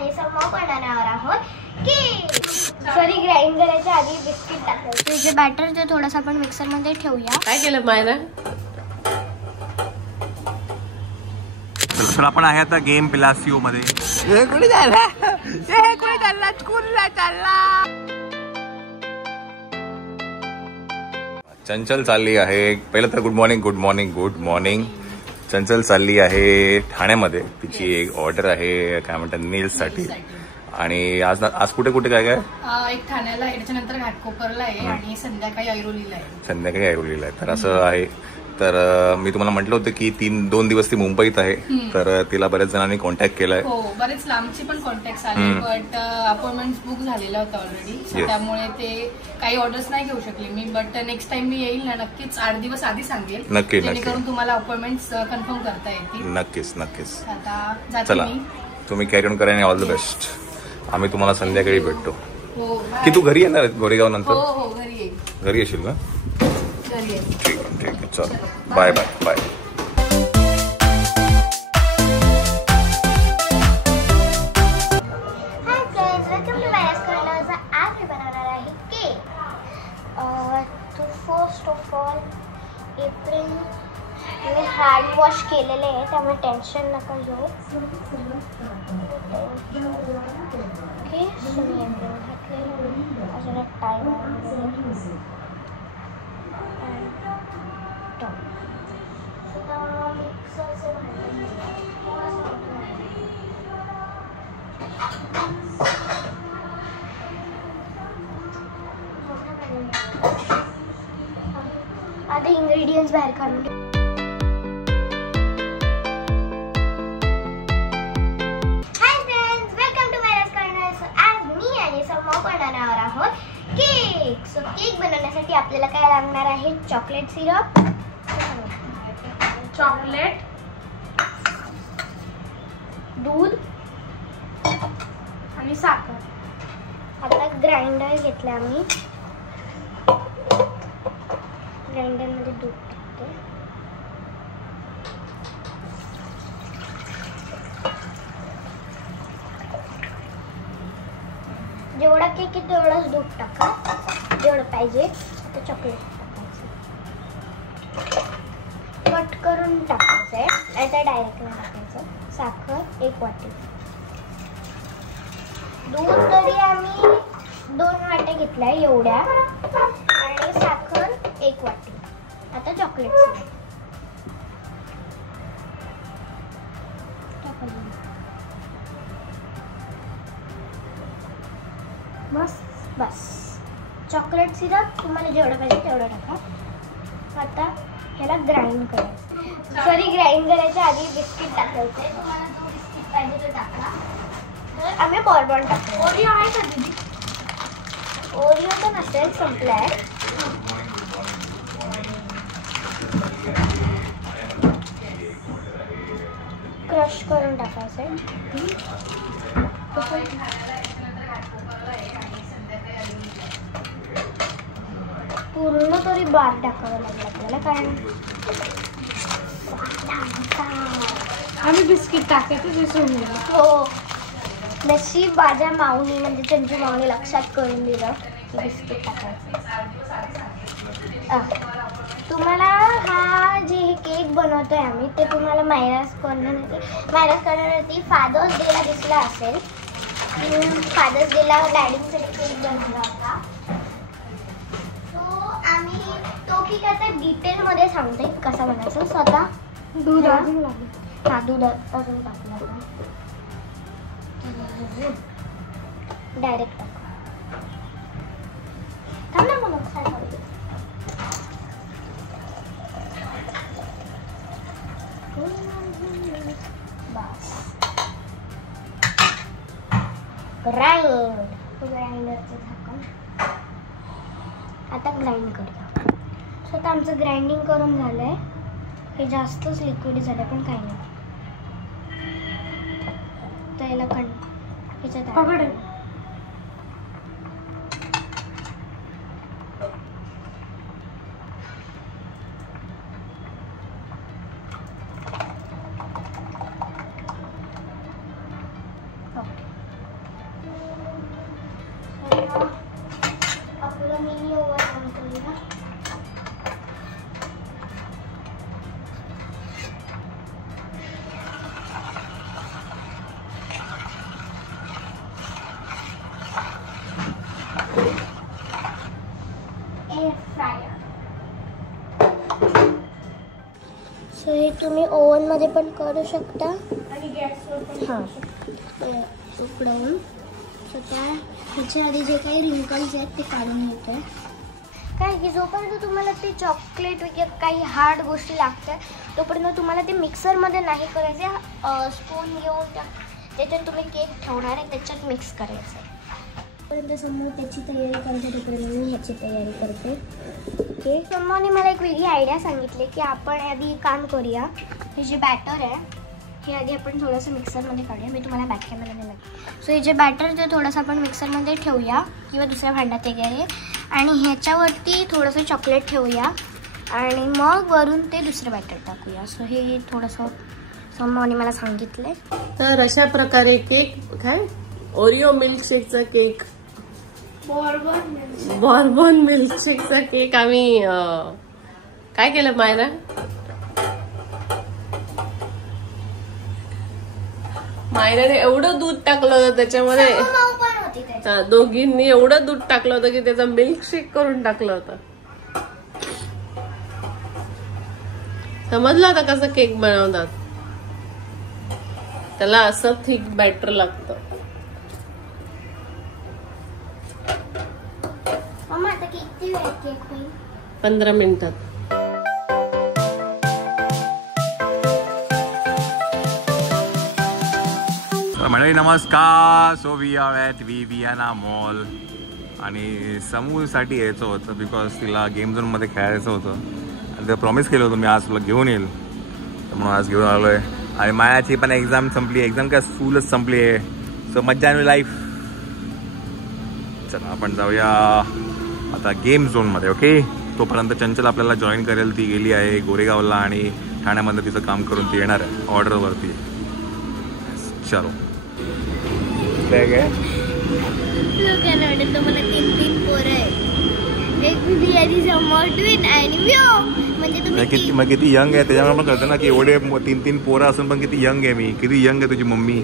आणि समोर बनवणार आहोत केक. सॉरी, ग्राइंड करायच्या आधी बिस्किट टाकायचं. जे बॅटर ते थोडंसं आपण मिक्सर मध्ये ठेवूया. काय केलं मायरा? तर आपण आहे आता गेम पिलासिओ मध्ये. कुठे चालला? कुठे चालला? स्कूलला चालला. चंचल चालली आहे. पहिलं तर good morning good morning good morning. चंचल चालली आहे ठाण्यामध्ये. तिची एक ऑर्डर आहे काय म्हणतात नेल्स साठी. आणि आज कुठे कुठे काय काय? एक ठाण्याला आहे, त्याच्यानंतर घाटकोपरला आहे आणि संध्याकाळी ऐरोलीला आहे. तर असं आहे. तर मी तुम्हाला म्हटलं होतं की 2 दिवस ती मुंबईत आहे. तर तिला बऱ्याच जणांनी कॉन्टॅक्ट केलाय. हो, बरेच लांबची पण कॉन्टॅक्ट आले, बट अपॉइंटमेंट बुक झालेला होता ऑलरेडी. त्यामुळे ते काही ऑर्डर्स नाही घेऊ शकले मी. बट नेक्स्ट टाइम मी येईल ना, नक्कीच 8 दिवस आधी सांगेल, नक्की जेणेकरून तुम्हाला अपॉइंटमेंट कन्फर्म करता येतील. नक्कीच. आता चला, तुम्ही कॅरी ऑन करा आणि ऑल द बेस्ट. आम्ही तुम्हाला संध्याकाळी भेटतो. हो, की तू घरी येणार गोरेगाव नंतर? हो, घरी येईल. घरी येशील का? घरी येईल. ठीक आहे. चल, बाय. फर्स्ट ऑफ ऑल एप्रिल मी हँड वॉश केलेले आहे, त्यामुळे टेन्शन नका घेऊ. ओके, अजून एक टाईम आधी इंग्रेडियंट्स बाहेर काढून घे. Hi friends, welcome to Mayraj corner. So आज मी आणि समोर बनवणार आहोत केक. सो केक बनवण्यासाठी आपल्याला काय लागणार आहे? चॉकलेट सिरप, चॉकलेट, दूध आणि साखर. आता ग्राइंडर घेतलं आम्ही. ग्राइंडर मध्ये दूध टाकते. जेवढा केक आहे तेवढंच दूध टाका, जेवढं पाहिजे. आता चॉकलेट टाकायचं, कट करून टाकायचंय, नाहीतर डायरेक्ट नाही टाकायचं. साखर 1 वाटी. दूध तरी आम्ही 2 वाट्या घेतलाय एवढ्या, आणि साखर 1 वाटी. आता चॉकलेट बस. चॉकलेट सिरप तुम्हाला जेवढं पाहिजे तेवढं टाका. आता ह्याला ग्राइंड करायचं. सॉरी, ग्राइंड करायच्या आधी बिस्किट टाकायचे. तुम्हाला जो बिस्किट पाहिजे तो टाका. तर आम्ही बॉर्बन टाकतो. ओरिओ आहे का दीदी? ओरिओ तर नसेल, संपलाय. क्रश करून टाकायचं. पूर्ण तरी बार टाकावं लागेल आपल्याला, कारण आम्ही बिस्किट टाकायचं विसरून गेलो. हो, नशीब माझ्या माऊनी म्हणजे चंचू माऊनी लक्षात करून दिलं की बिस्किट टाकायचं. तुम्हाला हा जे केक बनवतोय आम्ही ते तुम्हाला मायराज कॉर्नरवरती फादर्स डेला दिसला असेल. फादर्स डेला डॅडींसाठी केक बनवला होता. सो आम्ही तो केक आता डिटेलमध्ये सांगते कसा बनायचा. स्वतः दूध अजून लागेल. हा, दूध अजून टाकलं. डायरेक्ट टाका. थांब ना मग ग्राइंडरचं झाकण. आता ग्राइंड करूया. स्वतः आमचं ग्राइंडिंग करून झालंय. हे जास्तच लिक्विड झालं, पण काही नाही. तर याला ह्याच्यात आपलं मिनी ओव्हन ऑन करूया. Air fryer. सो हे तुम्ही ओव्हन मध्ये पण करू शकता आणि गॅसवर पण. हां, उकडवून. सो ह्याच्या आधी जे काही रिंकल्स आहेत ते काढून घेतो. काय की जोपर्यंत तुम्हाला ते चॉकलेट वगैरे काही हार्ड गोष्टी लागतात तोपर्यंत तुम्हाला ते मिक्सरमध्ये नाही करायचे. स्पून घेऊन त्याच्यात तुम्ही केक ठेवणार आहे, त्याच्यात मिक्स करायचं आहे. तोपर्यंत समोर त्याची तयारी करायची, तोपर्यंत मी ह्याची तयारी करते. ओके, समोरने मला एक वेगळी आयडिया सांगितली की आपण आधी काम करूया. हे जे बॅटर आहे हे आधी आपण थोडंसं मिक्सरमध्ये काढूया. मी तुम्हाला बॅक कॅमेराने लागेल. सो हे जे बॅटर ते थोडंसं आपण मिक्सरमध्ये ठेवूया किंवा दुसऱ्या भांड्यात वगैरे, आणि ह्याच्यावरती थोडंसं चॉकलेट ठेवूया आणि मग वरून ते दुसरं बॅटर टाकूया. सो हे थोडंसं समोरने मला सांगितलं. तर अशा प्रकारे केक, काय ओरिओ मिल्कशेकचा केक, बॉर्बन मिल्कशेकचा केक आम्ही काय केलं मायरा, मायराने एवढं दूध टाकलं होतं त्याच्यामध्ये, दोघींनी एवढं दूध टाकलं होतं की त्याचा मिल्कशेक करून टाकलं होतं. समजलं आता कसं केक बनवतात. त्याला असं थिक बॅटर लागतं. मम्मा आता किती वेळ केक होईल? 15 मिनिटात. मंडळी नमस्कार. So we are at Viviana mall आणि समूसाठी यायचं होतं बिकॉज तिला गेम झोनमध्ये खेळायचं होतं आणि ते प्रॉमिस केलं होतं मी आज तुला घेऊन येईल, तर म्हणून आज घेऊन आलो आहे. आणि मायाची पण एक्झाम संपली, एक्झाम काय स्कूलच संपली आहे. सो मज्जा आणू लाईफ. चला आपण जाऊया आता गेम झोनमध्ये. ओके, तोपर्यंत चंचल आपल्याला जॉईन करेल. ती गेली आहे गोरेगावला आणि ठाण्यामध्ये तिचं काम करून ती येणार आहे ऑर्डरवरती. चलो तुम्हाला 3 पोरं आहे, एक बिर्याणीचा मोठवीन आणि म्हणजे तुम्ही मग किती यंग आहे त्याच्यामुळे पण कळतं ना की एवढे 3 पोरं असून पण किती यंग आहे मी. किती यंग आहे तुझी मम्मी.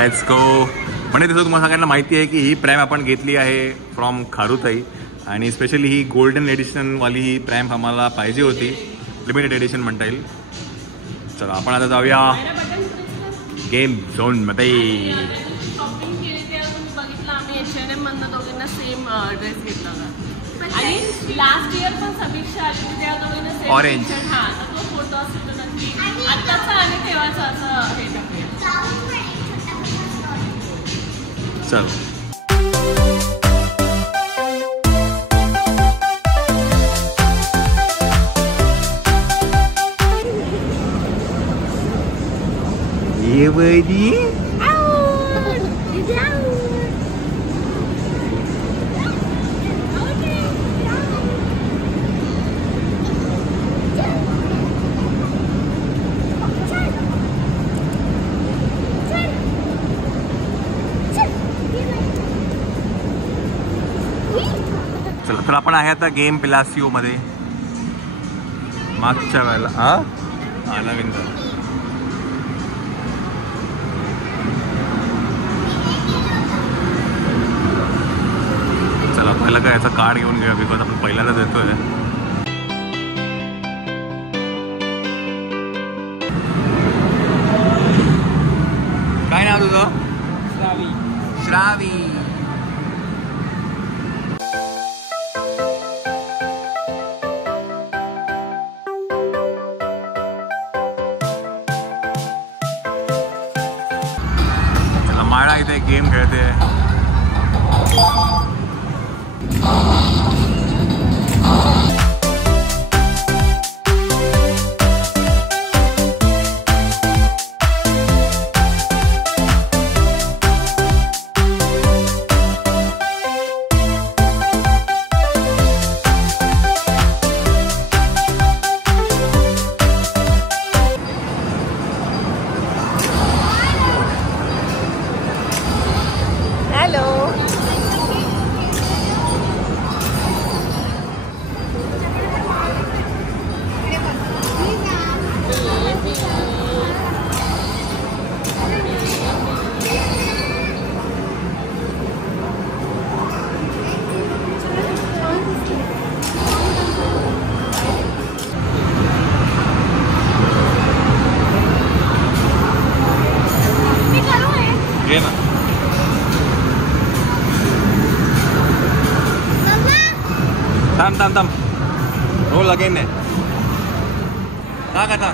Let's go. म्हणजे तसं तुम्हाला सगळ्यांना माहिती आहे की ही प्रॅम आपण घेतली आहे फ्रॉम खारुताई आणि स्पेशली ही गोल्डन एडिशनवाली ही प्रॅम आम्हाला पाहिजे होती, लिमिटेड एडिशन म्हणता येईल. चला आपण आता जाऊया गेम झोनमध्ये. शॉपिंग केली तेव्हा तुम्ही बघितलं आम्ही H&M मधनं दोघींना सेम ड्रेस घेतला होता. आणि लास्ट इयर पण समीक्षा आली होती तेव्हा दोघींना सेम ऑरेंज. हा, तो फोटो असतो तर नक्की आत्ताचा आणि तेव्हाचा असं हे टाकूया. चलो ये बडी चला तर आपण आहे आता गेम पिलासिओ मध्ये. मागच्या वेळेला हा नवीन चला पहिला काय याचा कार्ड घेऊन घेऊया बिकॉज आपण पहिल्यांदाच येतोय. काय नाव तुझं? श्रावी. माळा इथे गेम खेळते. थांब रोल अगेन नाही टाका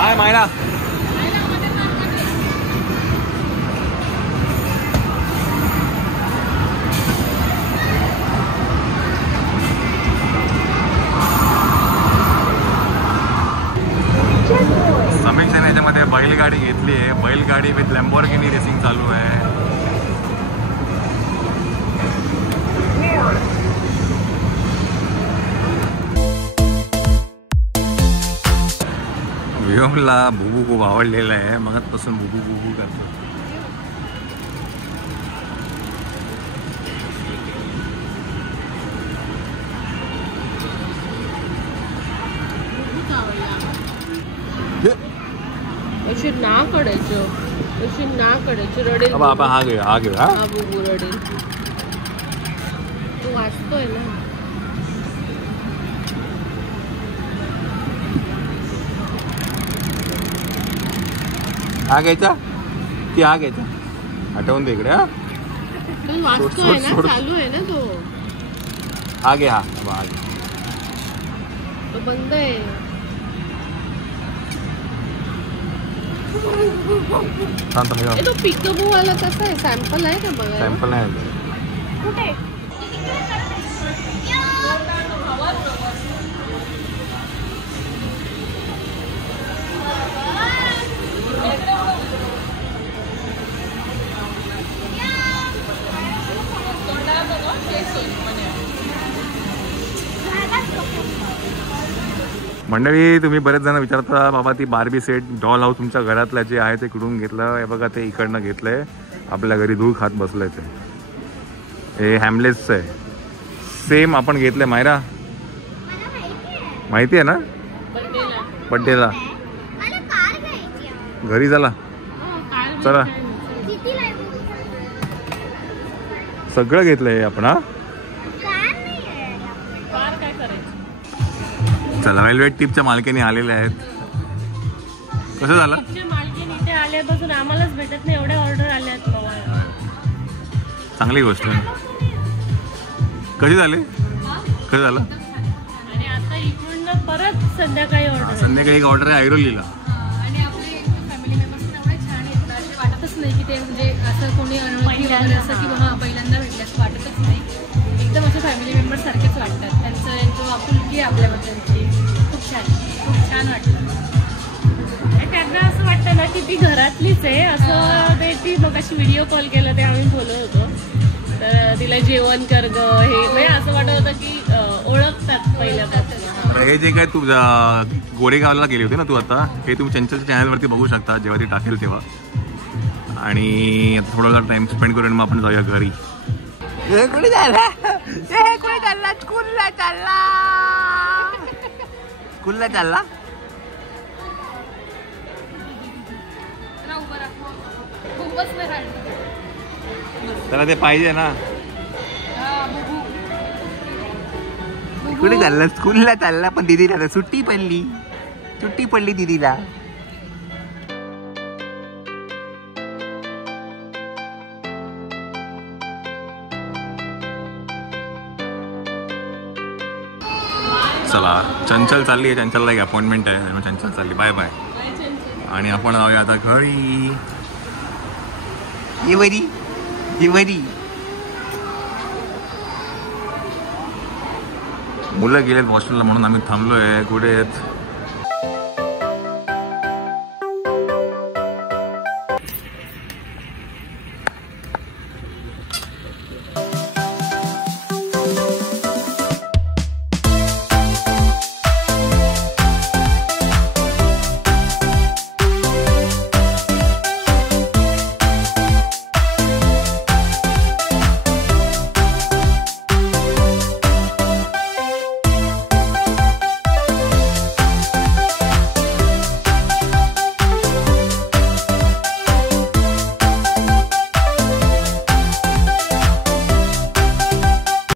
काय मायरा समीक्षाने याच्यामध्ये बैलगाडी घेतली आहे. बैलगाडी विथ लॅम्बोर्गिनी रेसिंग चालू आहे. व्योमला बुबू खूप आवडलेला आहे. मगाचपासून बुबू करतो. अशी ना काढायचं रडेल. आपण हा घेऊ हा बुबू रडेल. तो वाचतोय ना. हा घ्यायचा की हा घ्यायचा आठवून दे इकडे. तो वाचतोय ना. चालू आहे ना तो. हा घे. हा तो बंद आहे. तो पिकअप वाला कसा आहे. सॅम्पल आहे का बघा. सॅम्पल नाही कुठे मंडळी, तुम्ही बरेच जण विचारता बाबा ती बार्बी सेट डॉल हाऊस तुमच्या घरातलं जे आहे ते कुठून घेतलं. हे बघा ते इकडनं घेतलंय. आपल्या घरी धूळ खात बसलंय ते. हे हॅमलेसचं आहे. सेम आपण घेतलंय. मायरा माहिती आहे ना बड्डेला. घरी चला सगळं घेतलंय आपण. हा चला वेलवेट टिपच्या मालकीने आलेल्या आहेत. कसं झालं. मालकीन इथे आल्यापासून आम्हालाच भेटत नाही. एवढ्या ऑर्डर आल्या आहेत. चांगली गोष्ट आहे. कशी झाली. कसं झालं. आणि आता इकडून परत संध्याकाळी ऑर्डर. संध्याकाळी एक ऑर्डर आहे ऐरोलीला. आणि आपले फॅमिली मेंबर्स पण एवढे छान आहेत. असे वाटतच नाही की ते म्हणजे असं कोणी अनोळखी वगैरे असं की हा पहिल्यांदा भेटले असं वाटतच नाही. एकदम असे फॅमिली मेंबर सारखेच वाटतात. त्यांचं आपुलकी आपल्याबद्दलची खूप छान वाटलं. त्यांना असं वाटतं ना की ती घरातलीच आहे असं. ते ती मग अशी व्हिडिओ कॉल केला ते आम्ही बोलत होतो. तर तिला जेवण कर ग हे म्हणजे असं वाटत होतं की ओळखतात पहिल्यापासून. हे जे काय तू गोरेगावला गेली होती ना तू आता, हे तुम्ही चंचलच्या चॅनलवरती बघू शकता जेव्हा ती टाकेल तेव्हा. आणि आता थोडा टाइम स्पेंड करून मग आपण जाऊया घरी. स्कूलला चालला. त्याला ते पाहिजे ना. कुठे चालला. स्कूलला चालला. पण दीदीला सुट्टी पडली दीदीला. चला चंचल चालली आहे. चंचलला एक अपॉइंटमेंट आहे. चंचल चालली. Bye bye. आणि आपण जाऊया आता घरी. मुलं गेलेत हॉस्टेलला म्हणून आम्ही थांबलोय. कुठे आहेत